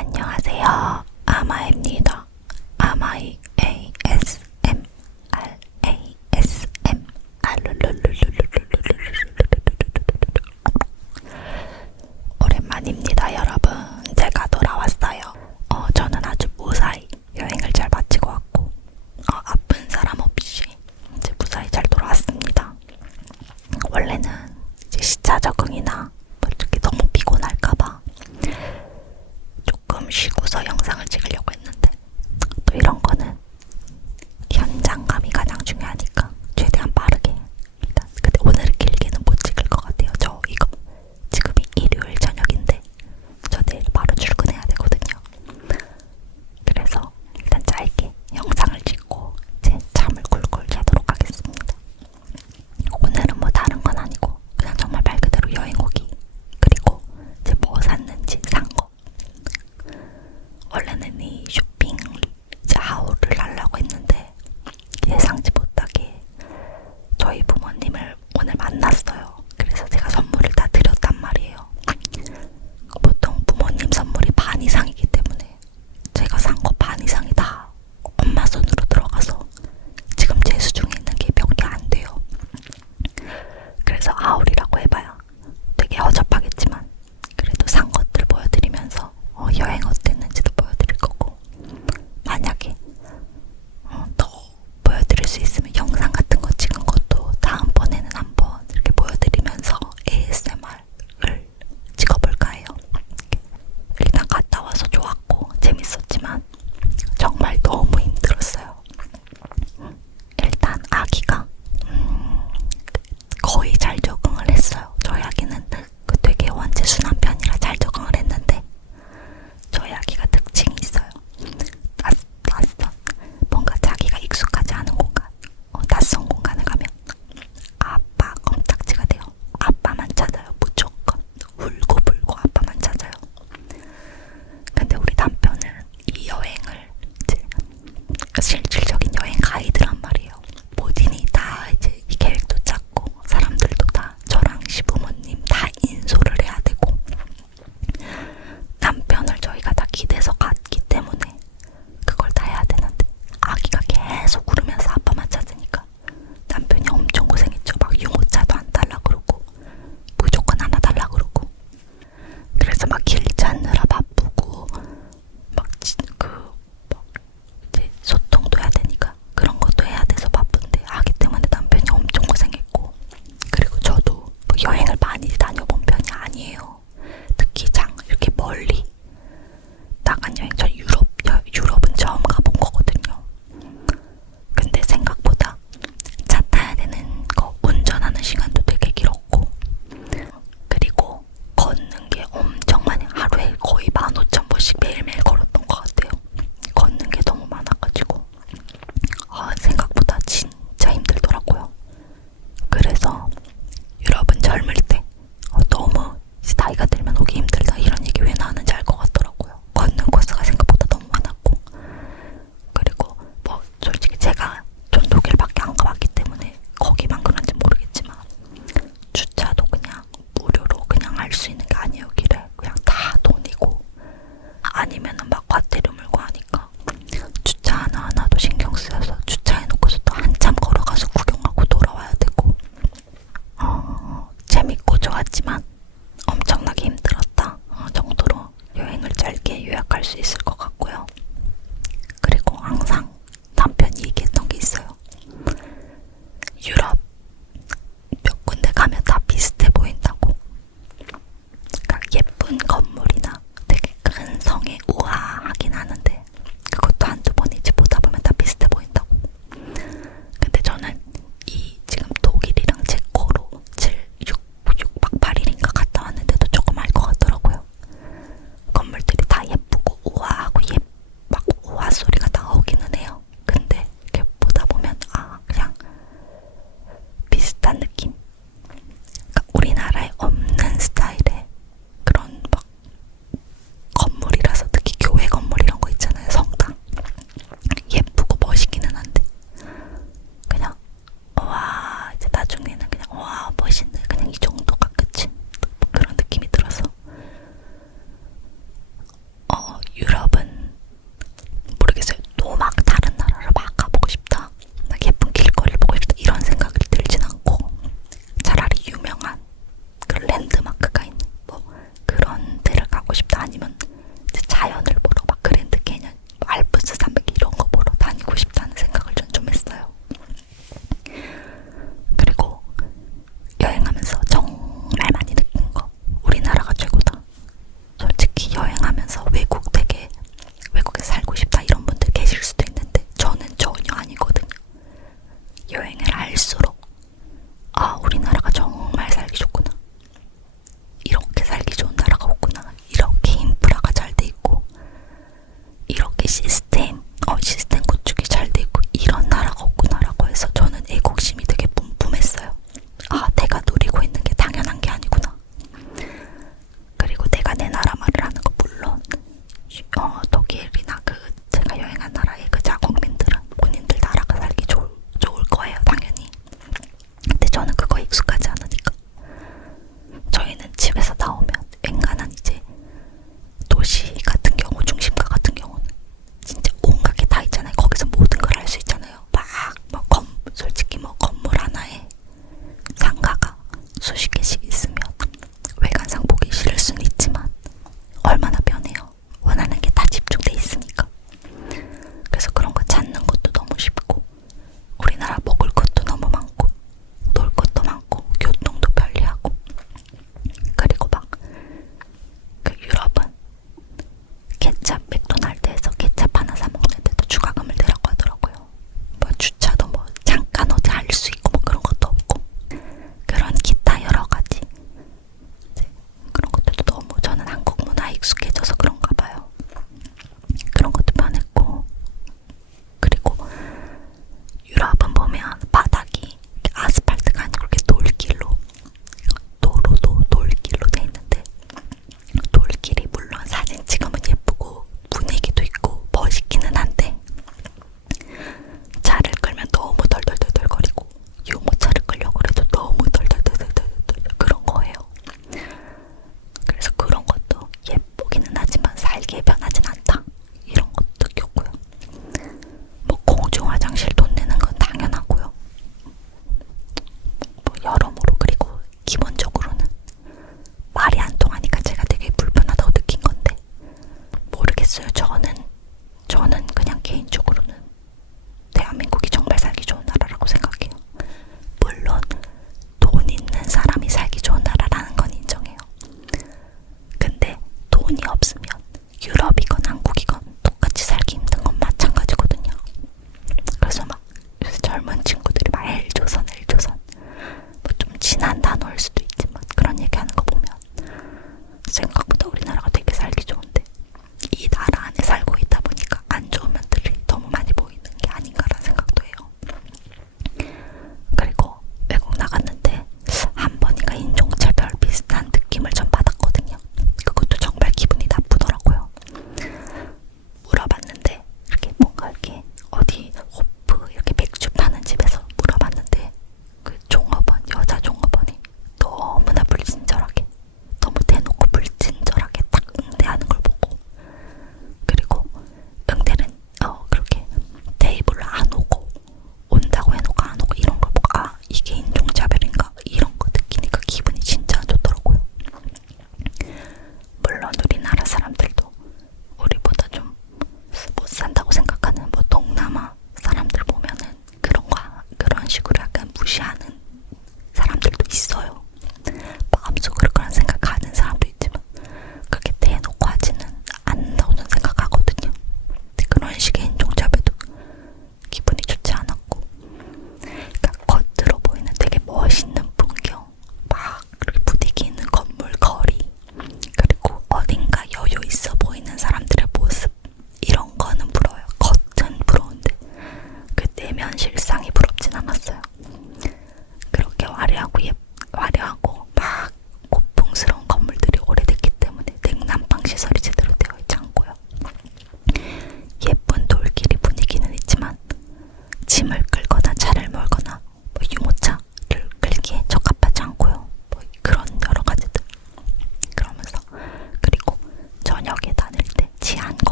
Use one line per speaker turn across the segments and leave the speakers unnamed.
안녕하세요. 아마입니다. 아마이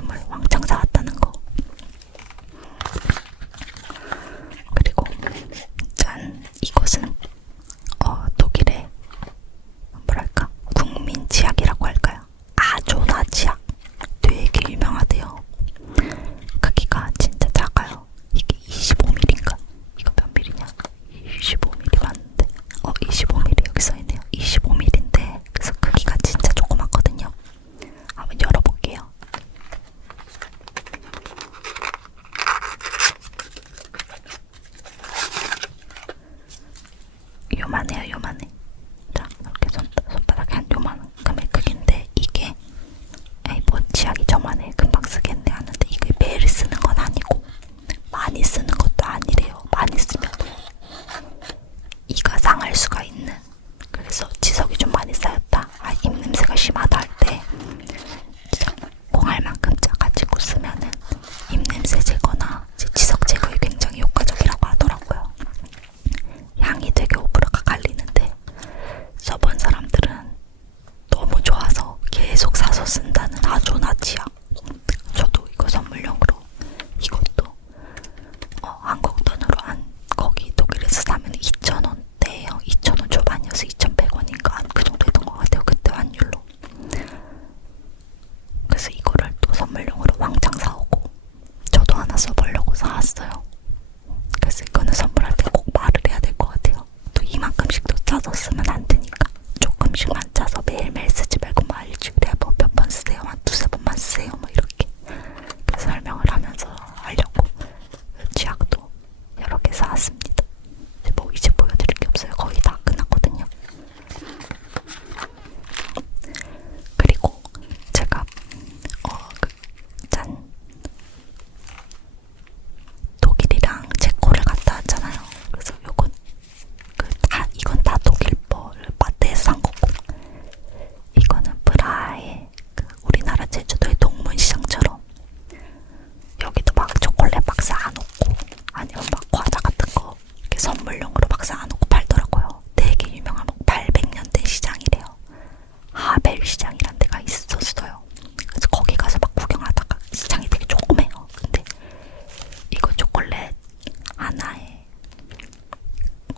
마그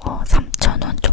어 3,000원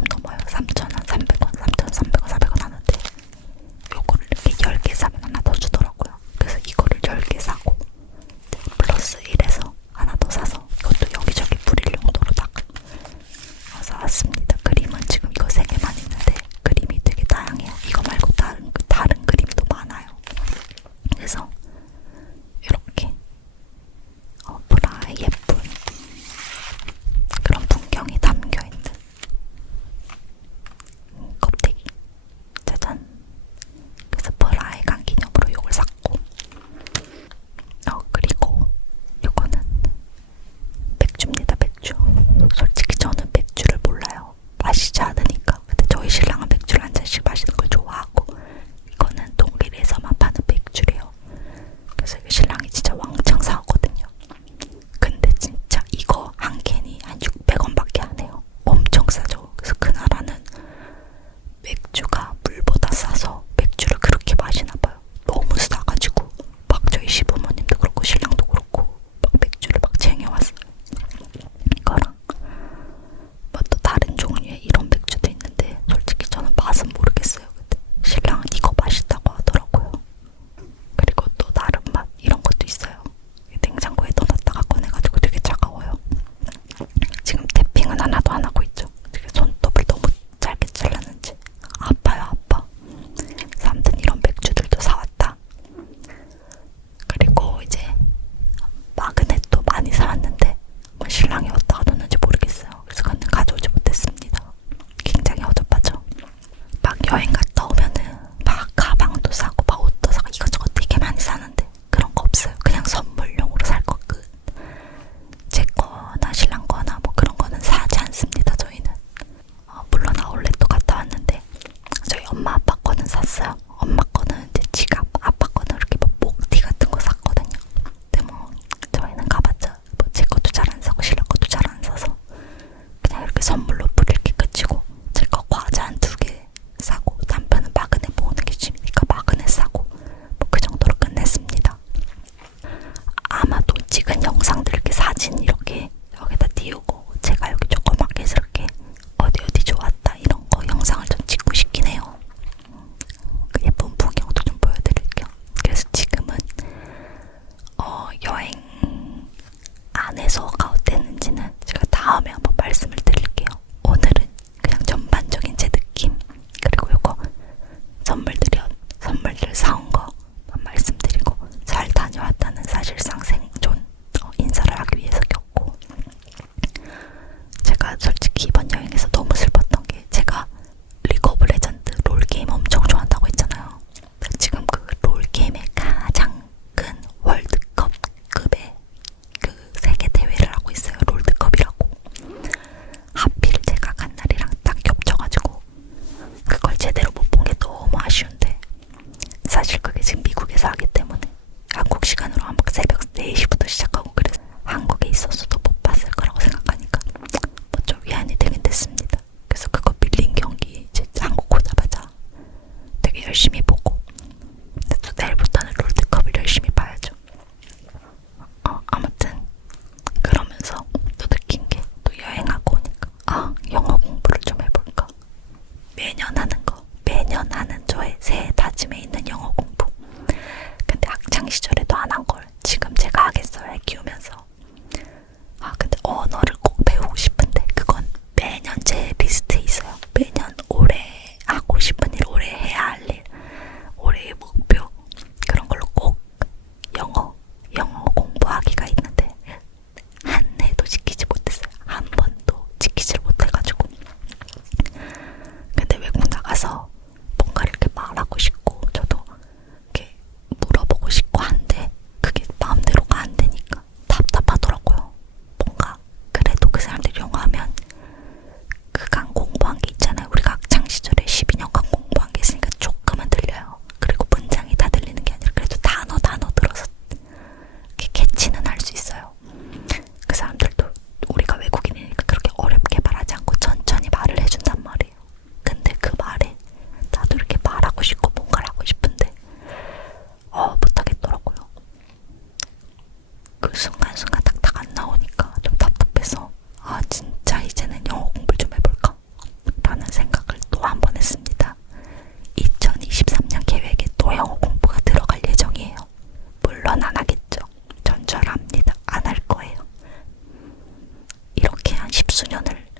수년을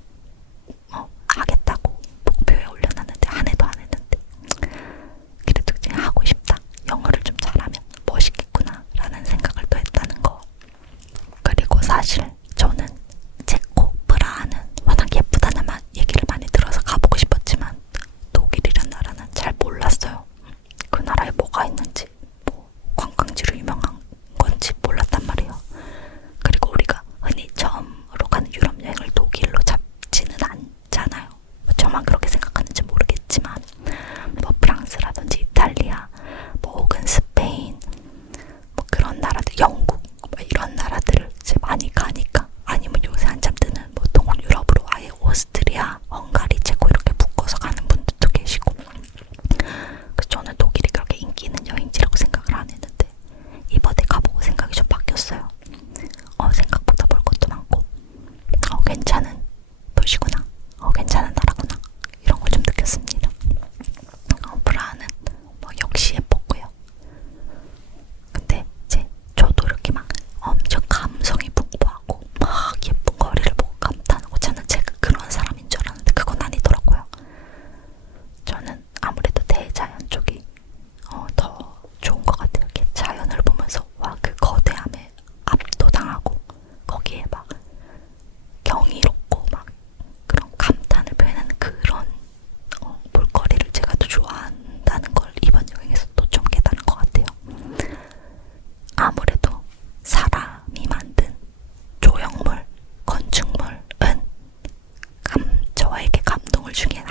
중에